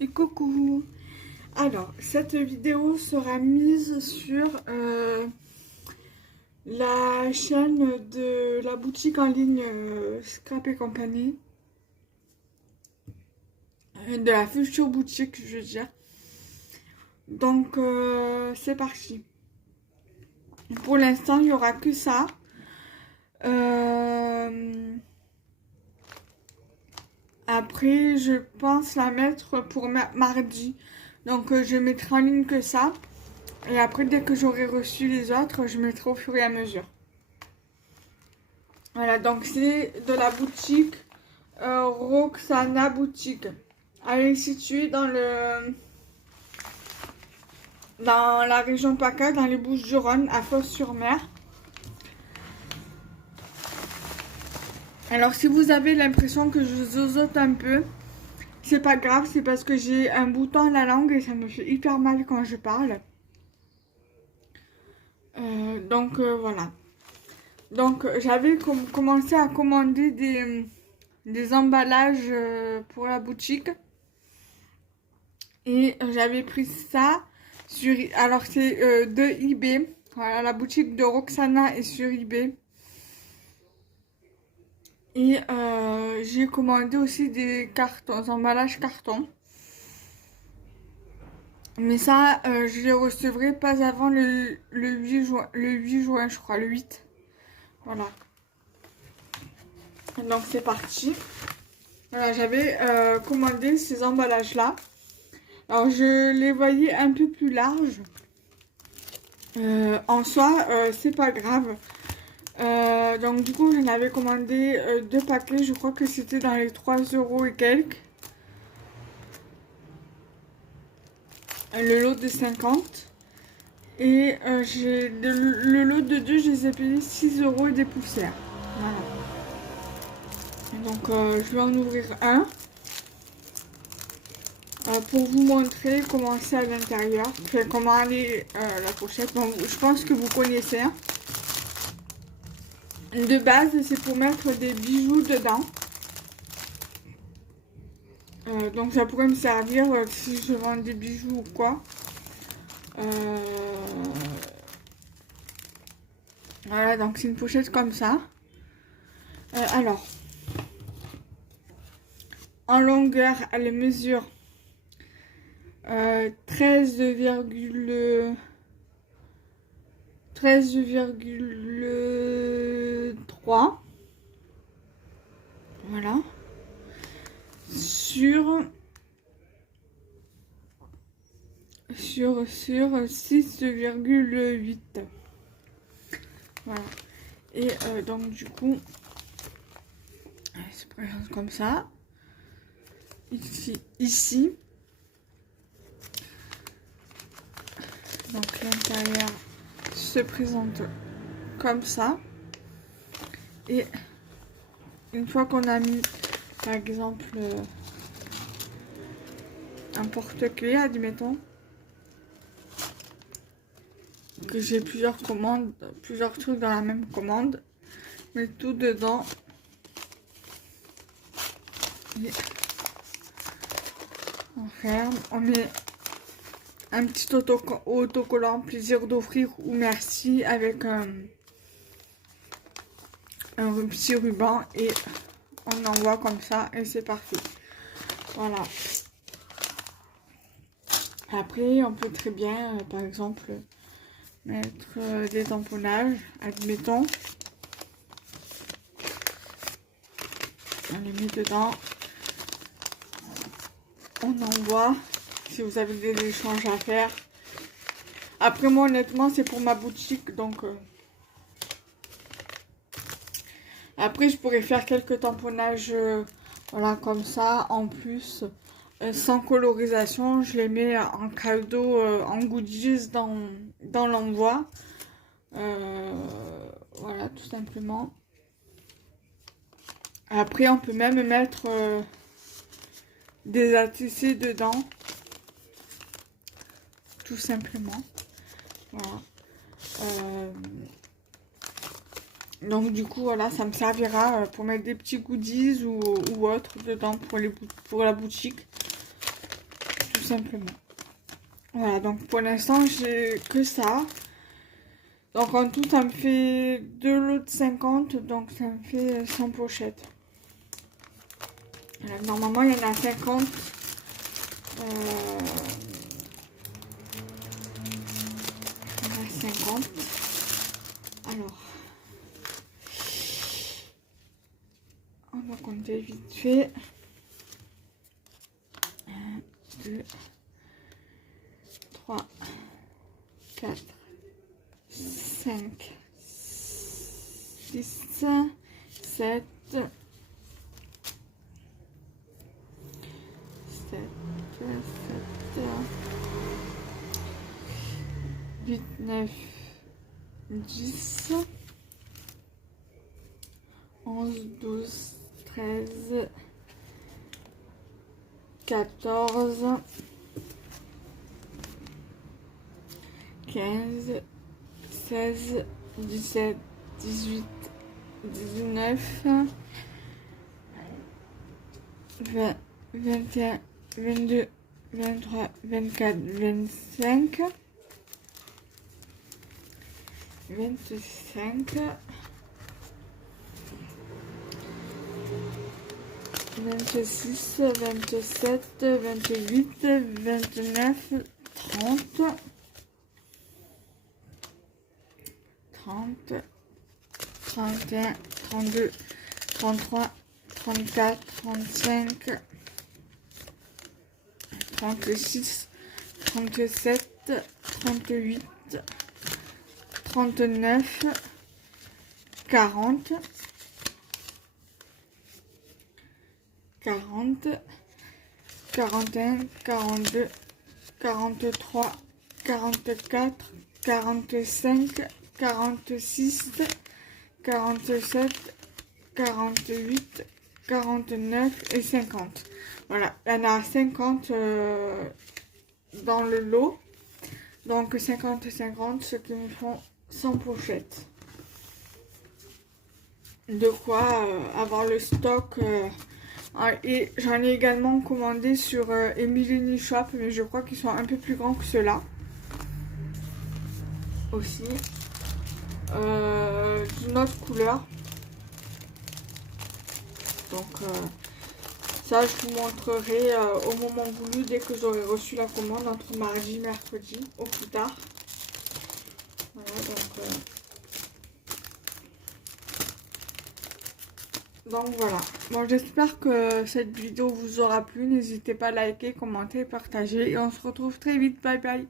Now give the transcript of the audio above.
Et coucou. Alors, cette vidéo sera mise sur la chaîne de la boutique en ligne Scrap et compagnie. De la future boutique, je veux dire. Donc, c'est parti. Pour l'instant, il n'y aura que ça. Après, je pense la mettre pour mardi. Donc, je mettrai en ligne que ça. Et après, dès que j'aurai reçu les autres, je mettrai au fur et à mesure. Voilà, donc c'est de la boutique Roxana Boutique. Elle est située dans la région PACA, dans les Bouches-du-Rhône, à Fos-sur-Mer. Alors, si vous avez l'impression que je zozote un peu, c'est pas grave, c'est parce que j'ai un bouton à la langue et ça me fait hyper mal quand je parle. Voilà. Donc, j'avais commencé à commander des emballages pour la boutique. Et j'avais pris ça sur... Alors, c'est de eBay. Voilà, la boutique de Roxana est sur eBay. Et j'ai commandé aussi des cartons, des emballages carton. Mais ça, je les recevrai pas avant le 8 juin. Le 8 juin, je crois, le 8. Voilà. Donc, c'est parti. Voilà, j'avais commandé ces emballages-là. Alors, je les voyais un peu plus larges. En soi, c'est pas grave. Donc, du coup, j'en avais commandé 2 paquets. Je crois que c'était dans les 3 € et quelques. Le lot de 50. Et le lot de 2, je les ai payés 6 € et des poussières. Voilà. Donc, je vais en ouvrir un. Pour vous montrer comment c'est à l'intérieur, comment aller la pochette. Bon, je pense que vous connaissez. Hein. De base, c'est pour mettre des bijoux dedans. Donc ça pourrait me servir si je vends des bijoux ou quoi. Voilà, donc c'est une pochette comme ça. Alors, en longueur, elle mesure 13,3. Voilà. Sur 6,8. Voilà. Et donc du coup, c'est présente comme ça. Ici. Donc l'intérieur se présente comme ça. Et une fois qu'on a mis, par exemple, un porte-clés, admettons, que j'ai plusieurs commandes, plusieurs trucs dans la même commande, mais tout dedans. Et on ferme, on met un petit autocollant plaisir d'offrir ou merci avec un petit ruban et on envoie comme ça et c'est parfait. Voilà. Après, on peut très bien, par exemple, mettre des tamponnages, admettons. On les met dedans. On envoie si vous avez des échanges à faire. Après, moi, honnêtement, c'est pour ma boutique, donc... Après, je pourrais faire quelques tamponnages, voilà, comme ça, en plus, sans colorisation. Je les mets en cadeau, en goodies dans l'envoi. Voilà, tout simplement. Après, on peut même mettre des ATC dedans. Tout simplement. Voilà. Donc du coup, voilà, ça me servira pour mettre des petits goodies ou autre dedans pour la boutique. simplement. Voilà, donc pour l'instant, j'ai que ça. Donc en tout, ça me fait 2 lots de 50, donc ça me fait 100 pochettes. Voilà, normalement, il y en a 50. Il y en a 50. Alors, on va compter vite fait. 1, 2, 3, 4, 5, 6, 7, 8, 9, 10, 11, 12, 13, 14, 15, 16, 17, 18, 19, 20, 21, 22, 23, 24, 25, 25, 26, 27, 28, 29, 30, 30, 31, 32, 33, 34, 35, 36, 37, 38, 39, 40, 40, 41, 42, 43, 44, 45, 46, 47, 48, 49 et 50. Voilà, il y en a 50 dans le lot. Donc 50 et 50, ce qui me font 100 pochettes. De quoi avoir le stock. Et j'en ai également commandé sur Emily Shop, mais je crois qu'ils sont un peu plus grands que ceux-là. Aussi. D'une autre couleur. Donc ça, je vous montrerai au moment voulu, dès que j'aurai reçu la commande, entre mardi et mercredi, au plus tard. Voilà, donc voilà. Bon, j'espère que cette vidéo vous aura plu. N'hésitez pas à liker, commenter, partager. Et on se retrouve très vite. Bye bye.